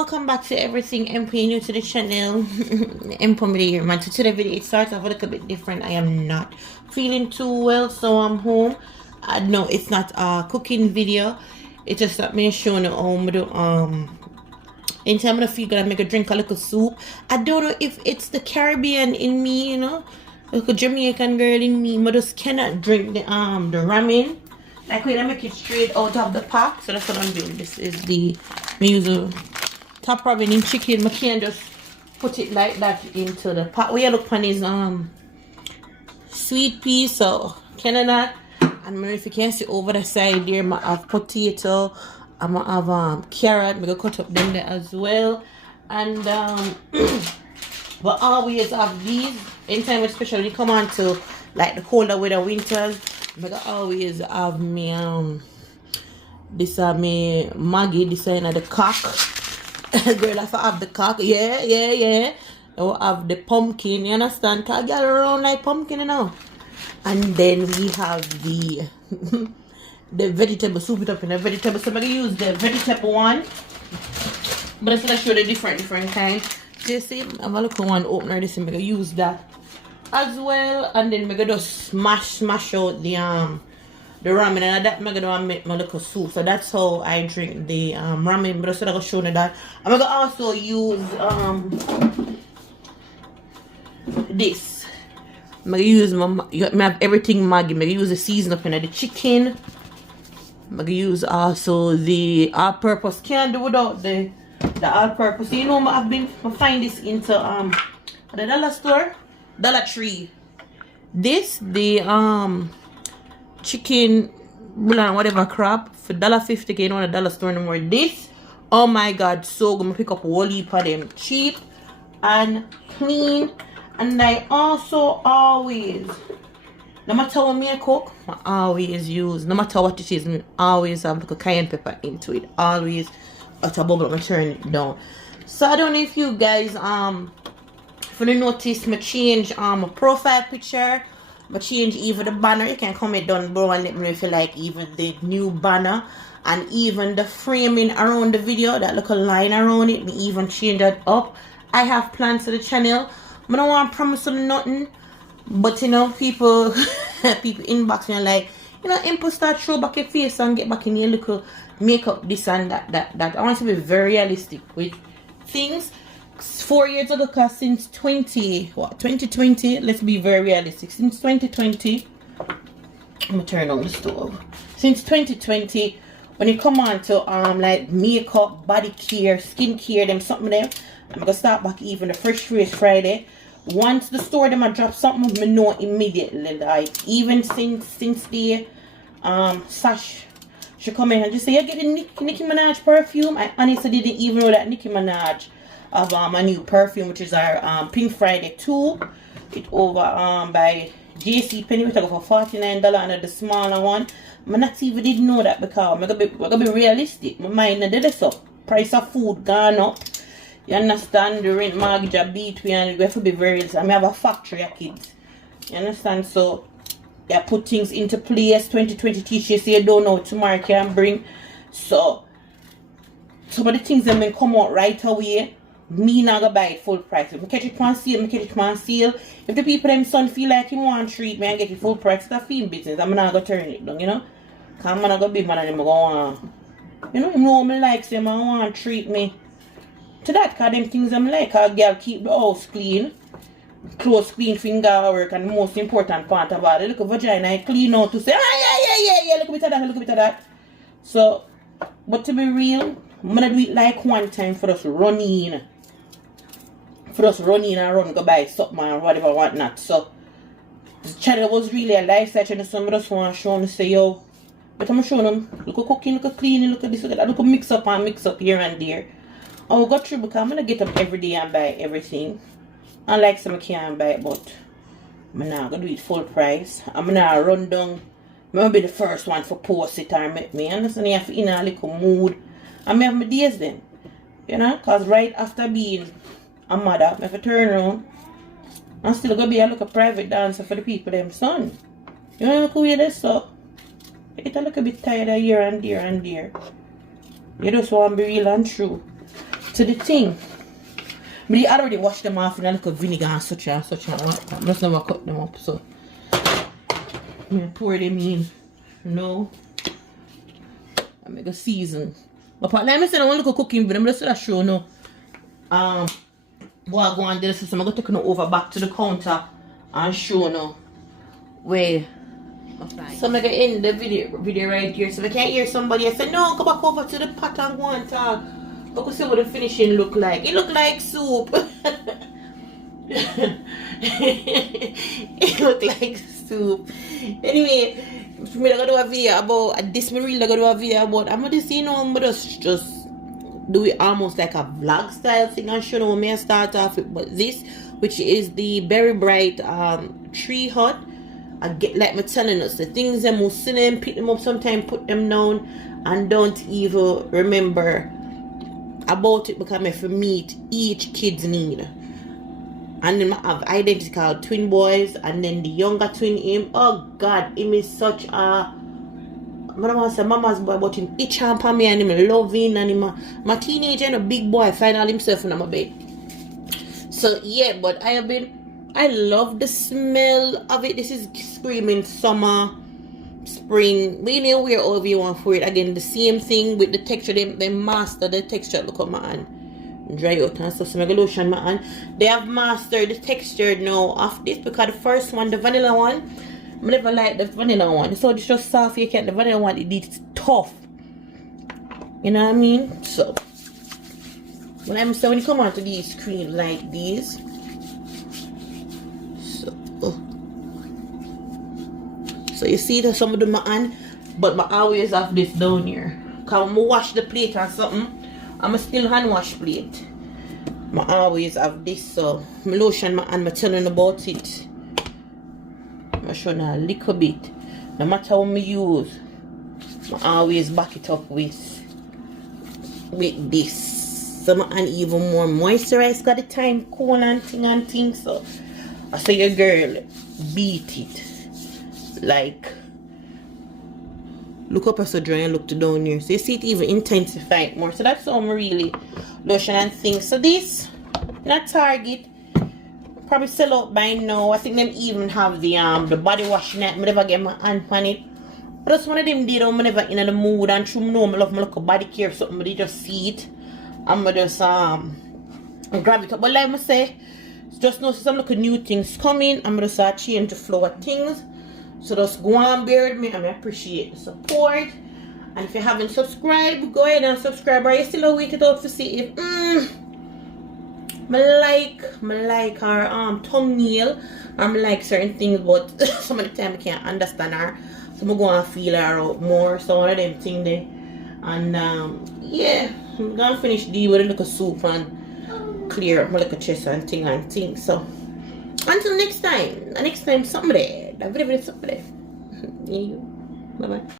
welcome back to everything Empo. New to the channel. Empo here, man. So today video it starts off a little bit different. I am not feeling too well, so I'm home. No, it's not a cooking video. It's just that me showing you how I do in time of gonna make a drink a little soup. I don't know if it's the Caribbean in me, you know, like a Jamaican girl in me, but just cannot drink the ramen. Like when I make it straight out of the pot. So that's what I'm doing. This is the me use a top ramen in chicken. I can't just put it like that into the pot. We look on is sweet pea, so Canada. And if you can see over the side there, I have potato. I'm gonna have carrot. I'm gonna cut up them there as well. And but always have these anytime, especially when you come on to like the colder weather, winters. I'm gonna always have me this me Maggie, this is the cock. Girl, if I have the cock, yeah. I will have the pumpkin, you understand? Cause I get around like pumpkin, you know. And then we have the the vegetable, soup it up in a vegetable. So I'm gonna use the vegetable one. But I'm gonna show the different kind. So you see, I'm gonna look at one opener, this I'm gonna use that as well. And then I'm gonna just smash out the ramen, and that I'm gonna make my little soup. So that's how I drink the ramen. But I'm gonna show you that. I'm gonna also use this. I'm gonna use I have everything Maggi. I'm gonna use the season up in the chicken. I'm gonna use also the all-purpose. Can't do without the all-purpose. You know, I find this into the dollar store, Dollar Tree. This the chicken bouillon, whatever crap, for $1.50. You know, the dollar store no more. This, oh my god, so I'm gonna pick up a whole heap of them, cheap and clean. And I also always, no matter what I cook, I always use, no matter what it is, I always have like a cayenne pepper into it. Always at a bubble, I turn it down. So I don't know if you guys if you notice, I change my profile picture. I change even the banner. You can comment down below and let me know if you like even the new banner. And even the framing around the video, that little line around it, me even change that up. I have plans for the channel. I don't want to promise them nothing, but you know, people inbox me and like, you know, Empo, start show back your face and get back in your little makeup, this and that. I want to be very realistic with things. 4 years ago, cause since 2020, let's be very realistic. Since 2020, I'm gonna turn on the stove. Since 2020, when you come on to like makeup, body care, skin care, them something there, I'm gonna start back even the Fresh Face Friday. Once the store them I drop something, me know immediately. Like even since the Sash, she come in and just say, you get the Nicki Minaj perfume. I honestly didn't even know that Nicki Minaj of a new perfume, which is our Pink Friday 2. It over by JC Penney, which I got for $49, and the smaller one. I not even didn't know that because I'm gonna be realistic. My mind did this up. Price of food gone up. You understand? The rent mortgage a beat we, and we have to be very realistic. I have a factory of kids. You understand? So yeah, put things into place. 2020 teachers say you don't know what tomorrow can bring. So some of the things that may come out right away. Me not gonna buy it full price. If I catch it on sale, I catch it on sale. If the people them son feel like you want to treat me and get it full price, it's a film business. I'm not gonna turn it down, you know. Cause I'm not gonna be man and them gonna you know me like them and want to treat me to that, cause them things I'm like a girl keep the house clean, clothes clean, finger work, and the most important part about it, look at vagina I clean out to say, yeah, look a bit of that. So, but to be real, I'm gonna do it like one time for us run in. For us run in and run go buy something or whatever whatnot. So the channel was really a lifestyle channel, so I just want to show them, say yo, but I'm showing them, look at cooking, look at cleaning, look at this, look at that, look at mix up here and there. I will go through because I'm gonna get up every day and buy everything. Unlike some I can't buy it, but I'm not gonna do it full price. I'm gonna run down. I'm gonna be the first one for post it or make me understand. You have to in a little mood. I may have my days then, you know, because right after being a mother, I have to turn around. I'm still gonna be a little private dancer for the people, them son. You know, look at this, so I get a little bit tired of here and there and there. You just want to be real and true. to the thing. But I already washed them off in a little vinegar and such and such and that. I just never cut them up, so I pour them in. No. I make a season. But like I said, I want to go cooking, but I'm just show no. What I go and do this, so I'm going to take it over back to the counter and show no where. So I'm going to end the video right here. So if I can't hear somebody, I say, no, go back over to the pot and go and talk. Look at see what the finishing look like. It look like soup. It look like soup. Anyway, I'm gonna do a video about this. I'm really gonna do a video about. I'm gonna see, I'm gonna just do it almost like a vlog style thing and show you me I start off with. But this, which is the Berry Bright tree hut. I get like me telling us the things them will see them, pick them up sometimes, put them down, and don't even remember about it because I for meet each kid's need. And then I have identical twin boys, and then the younger twin him. Oh God, him is such a I don't want to say mama's boy, but him itch on me and him loving, and him my teenager and a big boy find all himself in my bed. So yeah, but I love the smell of it. This is screaming summer, spring. We know where over you want for it. Again, the same thing with the texture. They master the texture. Look at my hand. Dry out and stuff. So I'm going to lotion my hand. They have mastered the texture now of this because the first one, the vanilla one, I never liked the vanilla one. So it's just soft. You can't. The vanilla one, it's tough. You know what I mean? So when you come onto these screen like these. So you see that some of them are on, but I always have this down here. Cause when I wash the plate or something, I'm still hand wash plate. I always have this, so I lotion my hand, I'm telling about it. I'm showing a little bit. No matter what I use, I always back it up with this. So my hand even more moisturized, got the time cool and thing. So I say your girl, beat it. Like, look up so dry and look to down here. So you see it even intensify it more. So that's how I'm really lotion and things. So this, in Target, probably sell out by now. I think them even have the body wash net. I never get my hand on it. But that's one of them days I'm never in the mood and true know I love my look body care or something, but they just see it. I'm gonna just grab it up. But like I say, just know some little new things coming. I'm gonna start change the flow of things. So just go and bear with me, and I appreciate the support. And if you haven't subscribed, go ahead and subscribe. Or you still wait it out to see if I like her thumbnail, or I like certain things, but some of the time I can't understand her. So I'm going to feel her out more. So one of them things there. And yeah, I'm gonna finish the with a little soup and clear up my little chest and thing. So until next time somebody. Somebody. Bye bye.